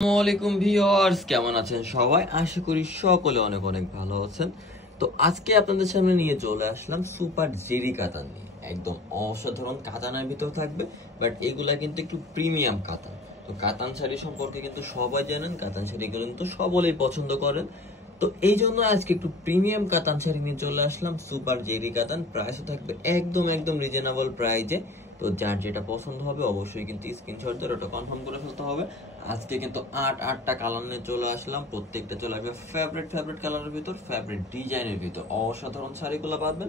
আসসালামু ভিউয়ার্স, কেমন আছেন সবাই? আশা করি সকলে অনেক অনেক ভালো আছেন। তো আজকে আপনাদের সামনে নিয়ে চলে আসলাম সুপার জেরি কাতান নিয়ে। একদম অসাধারণ কাতানের ভিতর থাকবে, বাট এগুলা কিন্তু একটু প্রিমিয়াম কাতান। তো কাতান শাড়ি সম্পর্কে কিন্তু সবাই জানেন, কাতান শাড়িগুলো কিন্তু সকলেই পছন্দ করেন। তো এই জন্য আজকে একটু প্রিমিয়াম কাতান শাড়ি নিয়ে চলে আসলাম, সুপার জেরি কাতান। প্রাইসও থাকবে একদম একদম রিজনেবল প্রাইজে। তো যার যেটা পছন্দ হবে অবশ্যই কিন্তু স্ক্রিনশট দিয়ে ওটা কনফার্ম করে ফেলতে হবে। আজকে কিন্তু আটটা কালার নিয়ে চলে আসলাম, প্রত্যেকটা চলে আসবে ফেভারিট কালারের ভিতর, ফেভারিট ডিজাইনের ভিতর। অসাধারণ শাড়িগুলো পাবেন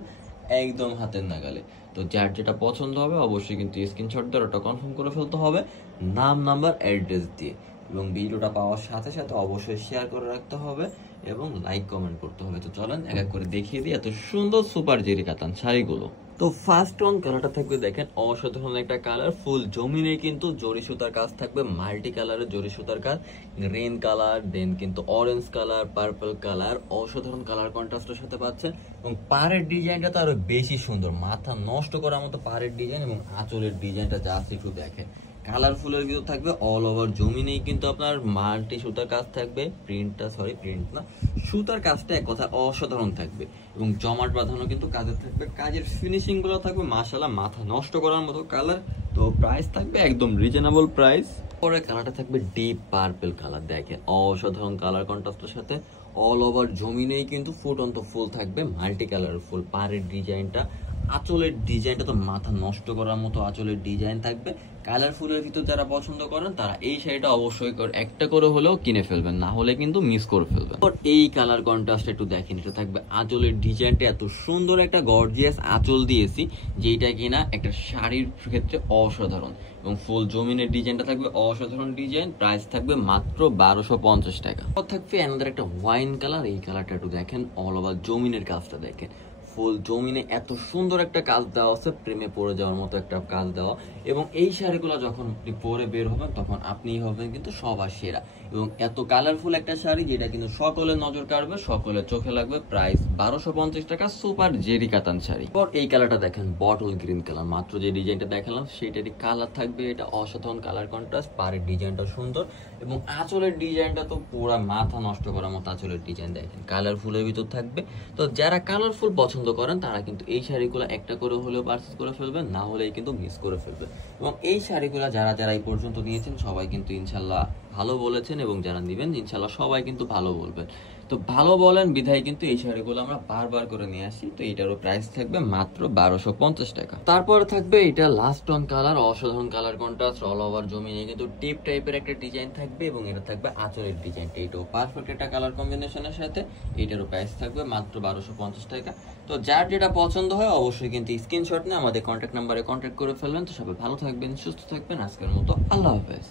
একদম হাতের নাগালে। তো যার যেটা পছন্দ হবে অবশ্যই কিন্তু স্ক্রিনশট দিয়ে ওটা কনফার্ম করে ফেলতে হবে নাম, নাম্বার, অ্যাড্রেস দিয়ে। এবং ভিডিওটা পাওয়ার সাথে সাথে অবশ্যই শেয়ার করে রাখতে হবে এবং লাইক কমেন্ট করতে হবে। তো চলেন এক এক করে দেখিয়ে দিই এত সুন্দর সুপার জেরি কাতান শাড়িগুলো। তো ফার্স্ট ওয়ান কালারটা থাকবে, দেখেন অসাধারণ একটা কালার, ফুল জমিনে কিন্তু জরি সুতার কাজ থাকবে, মাল্টি কালারের জরি সুতার কাজ, গ্রিন কালার, দেন কিন্তু অরেঞ্জ কালার, পার্পল কালার, অসাধারণ কালার কন্ট্রাস্টের সাথে পাচ্ছেন। এবং পাড়ের ডিজাইনটা তো আরো বেশি সুন্দর, মাথা নষ্ট করার মতো পাড়ের ডিজাইন। এবং আঁচলের ডিজাইনটা জাস্ট একটু দেখেন, কালারফুলের ভিতর থাকবে, অল ওভার জমিনেই কিন্তু আপনার মাল্টি সুতার কাজ থাকবে। প্রিন্ট না, সুতার কাজটা এক কথা অসাধারণ থাকবে। এবং জমাট বাঁধানো কিন্তু কাজের থাকবে, কাজের ফিনিশিং গুলো থাকবে মাশাআল্লাহ, মাথা নষ্ট করার মতো কালার। তো প্রাইস থাকবে একদম রিজনেবল প্রাইস। পরে কালারটা থাকবে ডিপ পার্পল কালার, দেখেন অসাধারণ কালার কন্ট্রাস্টের সাথে, অল ওভার জমিনেই কিন্তু ফুটন্ত ফুল থাকবে, মাল্টি কালারের ফুল। পাড়ের ডিজাইনটা, আঁচলের ডিজাইনটা তো মাথা নষ্ট করার মতো আঁচলের ডিজাইন থাকবে। কালারফুলের ভিতর যারা পছন্দ করেন তারা এই শাড়িটা অবশ্যই একটা করে হলেও কিনে ফেলবেন, না হলে কিন্তু মিস করে ফেলবেন। এই কালার কন্ট্রাস্ট একটু দেখেন, এটা থাকবে আঁচলের ডিজাইনটা এত সুন্দর একটা গর্জিয়াস আঁচল দিয়েছি, যেটা কিনা একটা শাড়ির ক্ষেত্রে অসাধারণ। এবং ফুল জমিনের ডিজাইনটা থাকবে অসাধারণ ডিজাইন। প্রাইস থাকবে মাত্র 1250 টাকা। থাকবে আমাদের একটা ওয়াইন কালার, এই কালারটা একটু দেখেন, অল ওভার জমিনের কাজটা দেখেন, ফুল জমিনে এত সুন্দর একটা কাজ দেওয়া আছে, প্রেমে পড়ে যাওয়ার মতো একটা কাজ দেওয়া। এবং এই শাড়িগুলো যখন আপনি পরে বের হবেন তখন আপনিই হবেন কিন্তু সবার সেরা। এবং এত কালারফুল একটা শাড়ি যেটা কিন্তু সকলের নজর কাড়বে, সকলের চোখে লাগবে। প্রাইস 1250 টাকা, সুপার জেরি কাতান শাড়ি। পর এই কালারটা দেখেন, বটল গ্রিন কালার, মাত্র যে ডিজাইনটা দেখালাম সেটারই কালার থাকবে। এটা অসাধারণ কালার কন্ট্রাস্ট, পাড়ের ডিজাইনটা সুন্দর এবং আঁচলের ডিজাইনটা তো পুরো মাথা নষ্ট করার মতো আঁচলের ডিজাইন দেখেন, কালারফুলের ভিতর থাকবে। তো যারা কালারফুল পছন্দ করেন তারা কিন্তু এই শাড়িগুলো একটা করে হলেও পারচেজ করে ফেলবেন, না হলেই কিন্তু মিস করে ফেলবেন। এবং এই শাড়িগুলো যারা যারা এই পর্যন্ত নিয়েছেন সবাই কিন্তু ইনশাল্লাহ ভালো বলেছেন, এবং যারা নেবেন ইনশাল্লাহ সবাই কিন্তু ভালো বলবেন। তো ভালো বলেন বিধায় কিন্তু এই শাড়িগুলো আমরা বারবার করে নিয়ে আসি। তো এটারও প্রাইস থাকবে মাত্র 1250 টাকা। তারপরে থাকবে এটা লাস্ট ওয়ান কালার, অসাধারণ কালার কন্ট্রাস্ট, অল ওভার জমিনে কিন্তু টিপ টাইপের একটা ডিজাইন থাকবে। এবং এটা থাকবে আঁচলের ডিজাইনটা, এটাও পারফেক্ট একটা কালার কম্বিনেশনের সাথে। এটারও প্রাইস থাকবে মাত্র 1250 টাকা। তো যার যেটা পছন্দ হয় অবশ্যই কিন্তু স্ক্রিনশট নিয়ে আমাদের কন্ট্যাক্ট নাম্বারে কন্ট্যাক্ট করে ফেলবেন। তো সবাই ভালো থাকবেন, সুস্থ থাকবেন। আজকের মতো আল্লাহ হাফেজ।